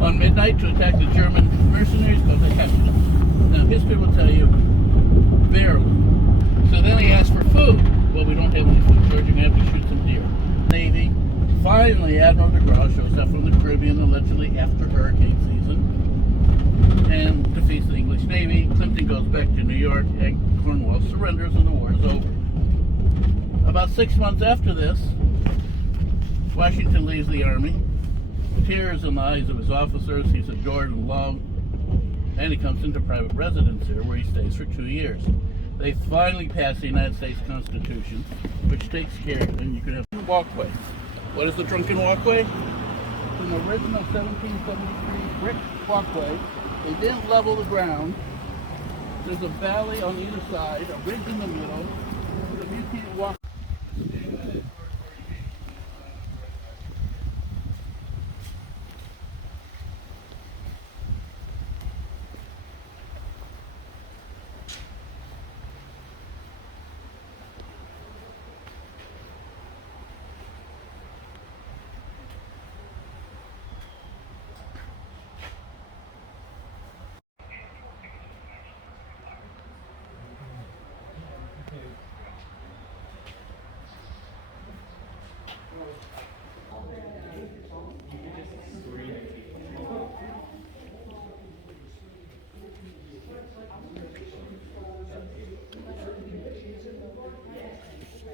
on midnight to attack the German mercenaries called the Hessen. Now, history will tell you, barely. So then he asked for food. Well, we don't have any food, George. You're going to have to shoot some deer. Navy. Finally, Admiral DeGraw shows up from the Caribbean, allegedly after hurricane season, and defeats the English Navy. Clinton goes back to New York, and Cornwall surrenders, and the war is over. About 6 months after this, Washington leaves the army. Tears in the eyes of his officers. He's adored and loved. And he comes into private residence here, where he stays for 2 years. They finally pass the United States Constitution, which takes care, and you can have a walkway. What is the Drunken Walkway? It's an original 1773 brick walkway. They didn't level the ground. There's a valley on either side, a ridge in the middle, so you can't walk.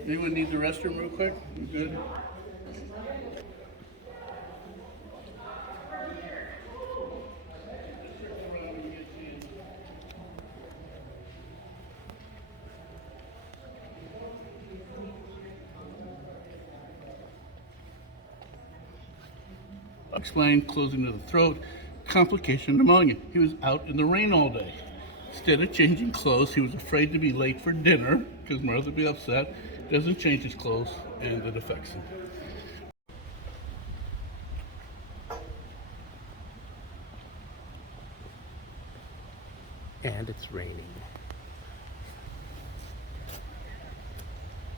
Anyone need the restroom real quick? You good? Explained, closing to the throat, complication pneumonia. He was out in the rain all day. Instead of changing clothes, he was afraid to be late for dinner because Mother would be upset. Doesn't change his clothes, and it affects him. And it's raining.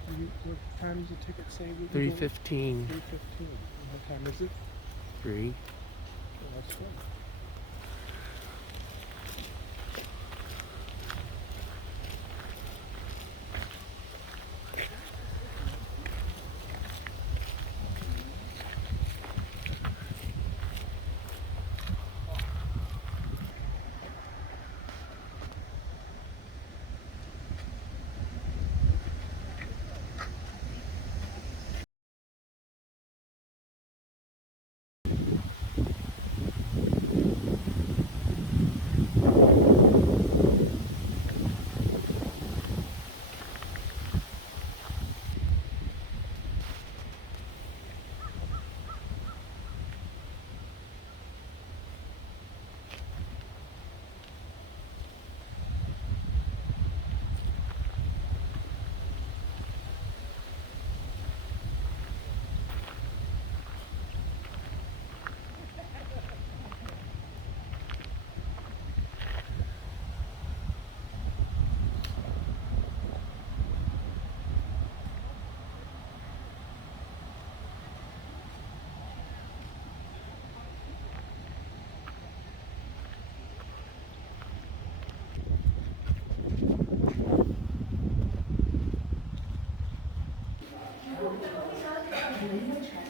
What time does the ticket say? 3:15. 3:15. What time is it? 3. Oh, that's good.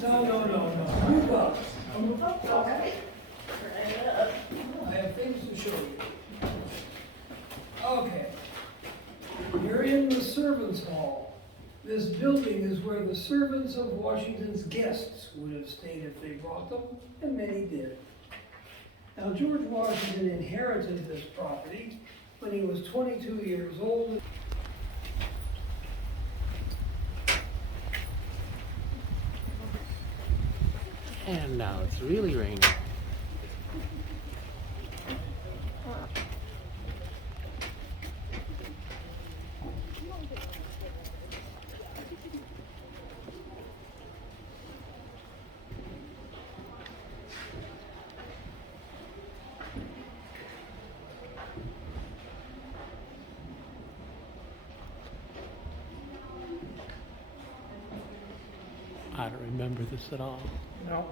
No. Move up. Move up. Okay. I have things to show you. Okay. You're in the servants' hall. This building is where the servants of Washington's guests would have stayed if they brought them, and many did. Now, George Washington inherited this property when he was 22 years old. And now it's really raining. I don't remember this at all. No.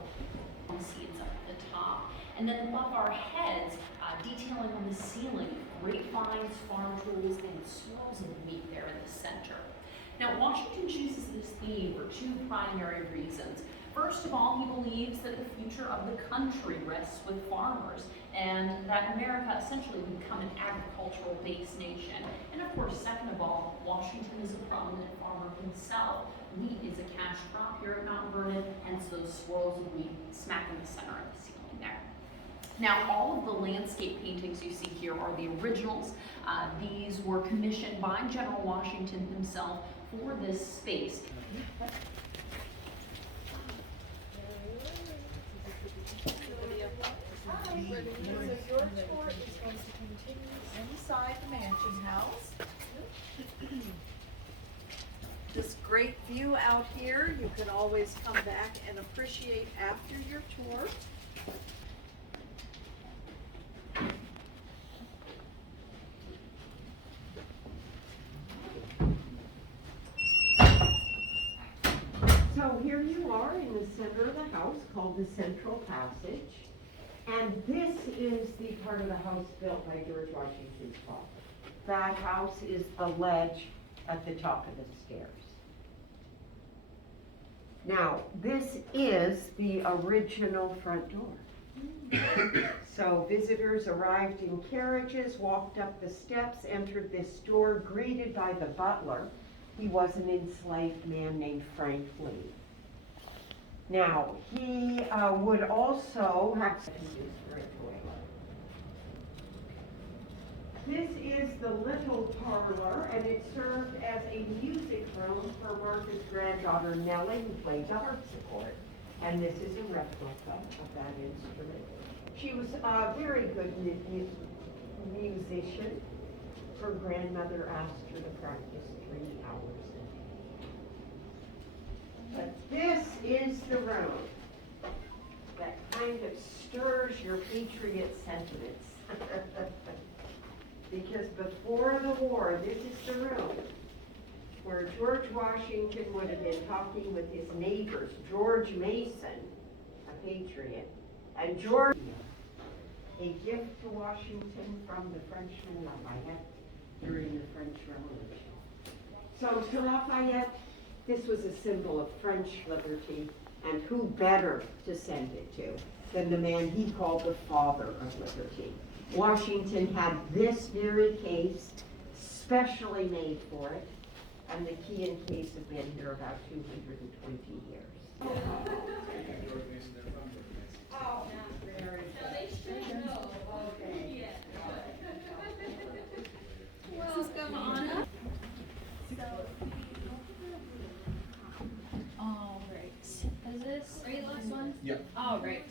Seats up at the top, And then above our heads, detailing on the ceiling, grapevines, farm tools, and swirls of wheat there in the center. Now, Washington chooses this theme for two primary reasons. First of all, he believes that the future of the country rests with farmers, and that America essentially would become an agricultural-based nation. And of course, second of all, Washington is a prominent farmer himself. Wheat is a cash crop here at Mount Vernon, hence those swirls of wheat smack in the center of the ceiling there. Now, all of the landscape paintings you see here are the originals. These were commissioned by General Washington himself for this space. So your tour is going to continue inside the mansion house. This great view out here, you can always come back and appreciate after your tour. So here you are in the center of the house called the Central Passage. And this is the part of the house built by George Washington's father. That house is a ledge at the top of the stairs. Now, this is the original front door. So visitors arrived in carriages, walked up the steps, entered this door, greeted by the butler. He was an enslaved man named Frank Lee. Now, he would also have to use for a toilet. This is the little parlor, and it served as a music room for Martha's granddaughter Nellie, who played the harpsichord. And this is a replica of that instrument. She was a very good musician. Her grandmother asked her to practice 3 hours a day. But this is the room that kind of stirs your patriot sentiments. Because before the war, this is the room where George Washington would have been talking with his neighbors, George Mason, a patriot, and George, a gift to Washington from the Frenchman Lafayette during the French Revolution. So to Lafayette, this was a symbol of French liberty, and who better to send it to than the man he called the father of liberty. Washington had this very case specially made for it, and the key and case have been here about 220 years. Oh, very good. Okay. Welcome, Anna. All right. Is this, are you the last one? Yeah. All right.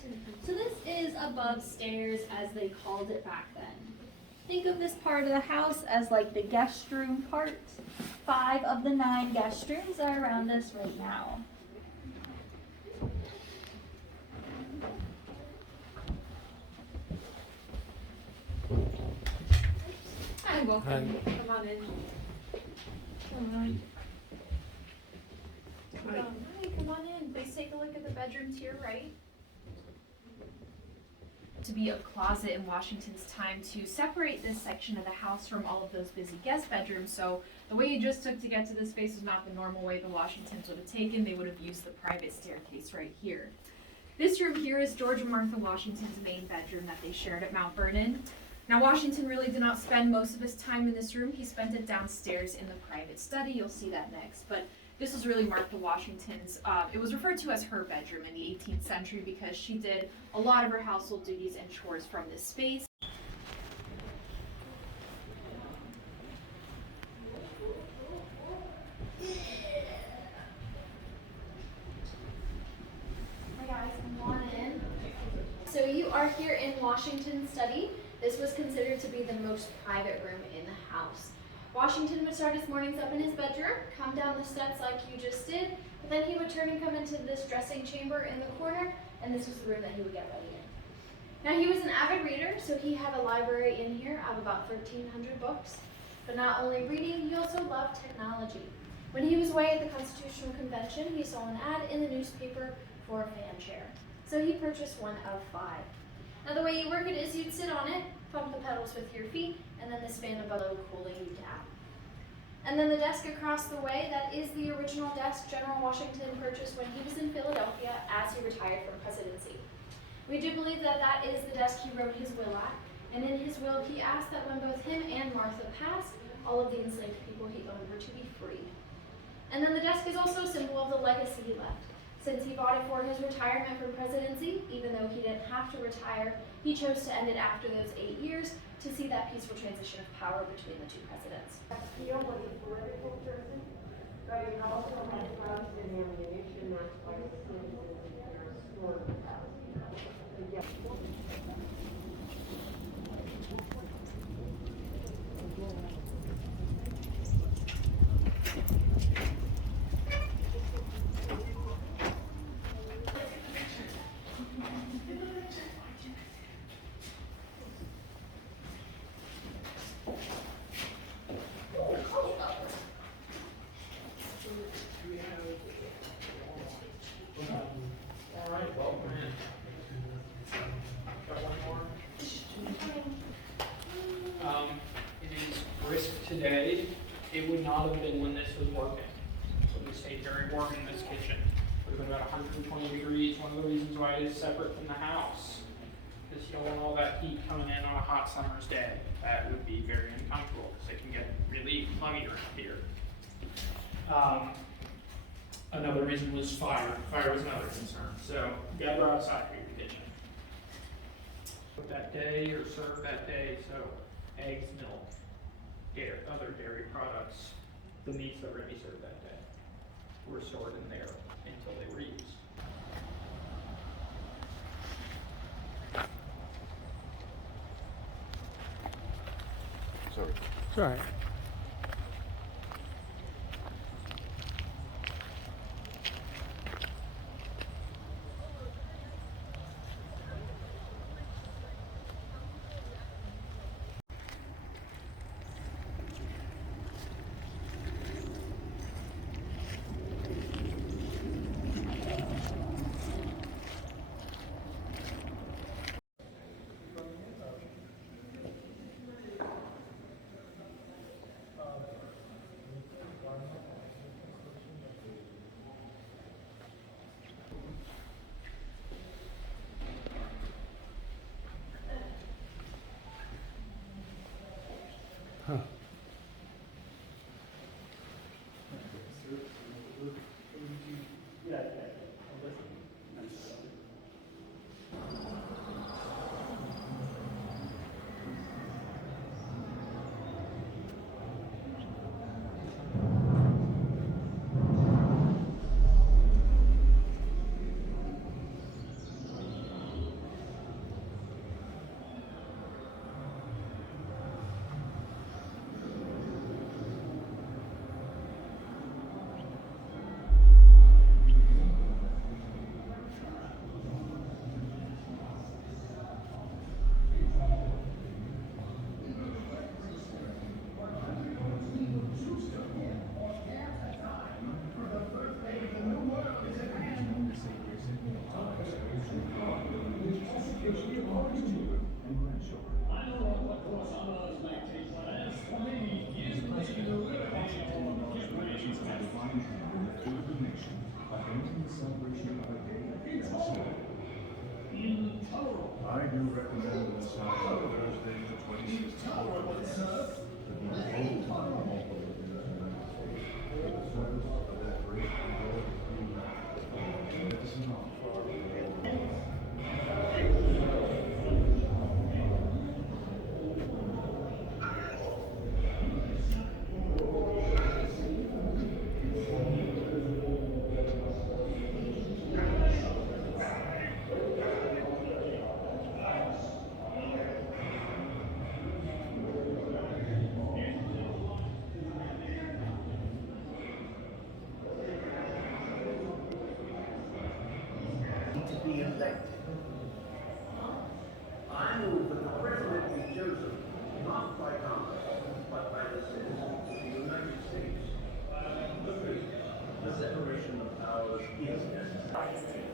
So this is above stairs, as they called it back then. Think of this part of the house as like the guest room part. 5 of the 9 guest rooms are around us right now. Hi, welcome. Come on in. Come on. Hi, come on in. Please take a look at the bedroom to your right. To be a closet in Washington's time to separate this section of the house from all of those busy guest bedrooms. So the way you just took to get to this space was not the normal way the Washingtons would have taken. They would have used the private staircase right here. This room here is George and Martha Washington's main bedroom that they shared at Mount Vernon. Now, Washington really did not spend most of his time in this room. He spent it downstairs in the private study. You'll see that next. But this was really Martha Washington's, it was referred to as her bedroom in the 18th century because she did a lot of her household duties and chores from this space. Hi guys, come on in. So you are here in Washington's study. This was considered to be the most private room in the house. Washington would start his mornings up in his bedroom, come down the steps like you just did, but then he would turn and come into this dressing chamber in the corner, and this was the room that he would get ready in. Now he was an avid reader, so he had a library in here of about 1,300 books. But not only reading, he also loved technology. When he was away at the Constitutional Convention, he saw an ad in the newspaper for a fan chair. So he purchased one of 5. Now the way you work it is you'd sit on it, pump the pedals with your feet, and then this fan above cooling you down. And then the desk across the way, that is the original desk General Washington purchased when he was in Philadelphia as he retired from presidency. We do believe that that is the desk he wrote his will at, and in his will he asked that when both him and Martha passed, all of the enslaved people he owned were to be freed. And then the desk is also a symbol of the legacy he left. Since he bought it for his retirement from presidency, even though he didn't have to retire, he chose to end it after those 8 years to see that peaceful transition of power between the two presidents. He was a political person, but he also had guns and ammunition. That's why the citizens there are sworn about. It is brisk today. It would not have been when this was working. So we stayed very warm in this kitchen. It would have been about 120 degrees. One of the reasons why it is separate from the house. Because you don't want all that heat coming in on a hot summer's day. That would be very uncomfortable because it can get really muggy around here. Another reason was fire. Fire was another concern. So you gotta go outside for your kitchen. Cook that day or serve that day. So eggs, milk, dairy, other dairy products, the meats that were going to be served that day were stored in there until they were used. Sorry. It's all right. Huh. I do recommend this on Thursday, the 26th. To be elected. I move that the president be chosen not by Congress, but by the citizens of the United States. The separation of powers is necessary.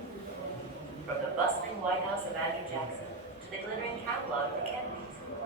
From the bustling White House of Andrew Jackson to to the glittering catalog for kittens.